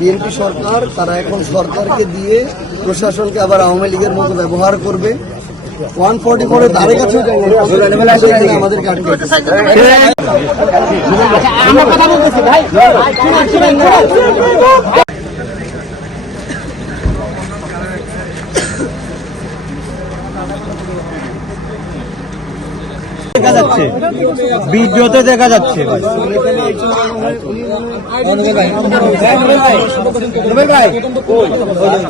BNP সরকার তারা এখন সরকারকে দিয়ে প্রশাসনকে আবার আওয়ামী লীগের মতো ব্যবহার করবে। 144 ধারে কাছেও আমাদেরকে আটকে আমরা কথা বলতেছি ভাই দেখা যাচ্ছে, ভিডিওতে দেখা যাচ্ছে।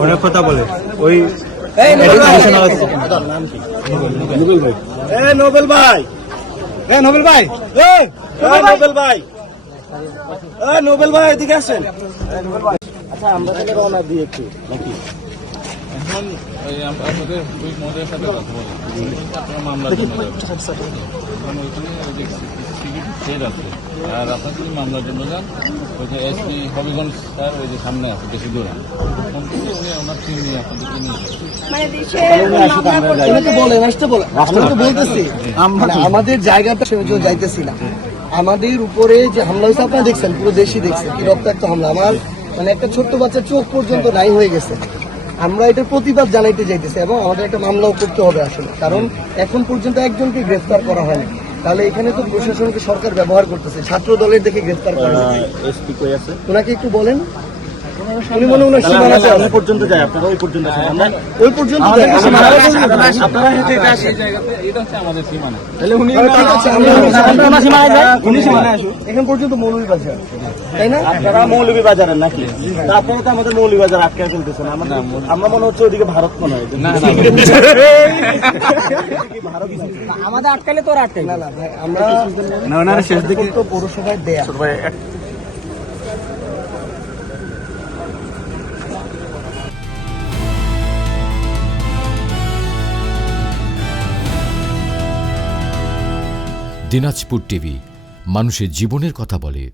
অনেক কথা বলে ওই নোবেল ভাই, নোবেল ভাই, নোবেল ভাই, নোবেল ভাই এদিকে আসেন। আচ্ছা আমরা তাহলে রওনা দিই একটু নাকি? এখন আপনাদের মহোদয়ের সাথে কথা বলি, আপনার মামলার জন্য ওইখানে টিকিট সেট আছে। আর আপনার যদি মামলার জন্য যান, ওই যে এসপি হবিগঞ্জ স্যার ওই যে সামনে আছে, বেশি দূরে ফোন করে উনি ওনার টিম নিয়ে আপনাদেরকে নিয়ে যাবেন। আমাদের জায়গাটা যাইতেছি না, আমাদের উপরে যে হামলা হয়েছে আপনারা দেখছেন, পুরো দেশই দেখছেন কি রক্তাক্ত হামলা। আমার মানে একটা ছোট্ট বাচ্চার চোখ পর্যন্ত নাই হয়ে গেছে। আমরা এটার প্রতিবাদ জানাইতে যাইতেছি এবং আমাদের একটা মামলাও করতে হবে আসলে, কারণ এখন পর্যন্ত একজনকে গ্রেফতার করা হয়নি। তাহলে এখানে তো প্রশাসনকে সরকার ব্যবহার করতেছে, ছাত্র দলের দেখে গ্রেফতার করা। ওনাকে একটু বলেন, উনি মনে ওনার সীমানা আছে, ওই পর্যন্ত যায়, আপনারা ওই পর্যন্ত ওই পর্যন্ত এখান পর্যন্ত মৌলভীবাজার, তাই না? আপনারা মৌলভীবাজারের নাকি? আপনারা তো আমাদের মৌলভীবাজার আটকে ফেলতেছেন। আমরা মনে হচ্ছে ওইদিকে ভারত মনে হয় আমাদের আটকালে তো আটকাই না। ভাই আমরা শেষ দিকে তো পৌরসভায় দেয়া দিনাজপুর টিভি, মানুষের জীবনের কথা বলে।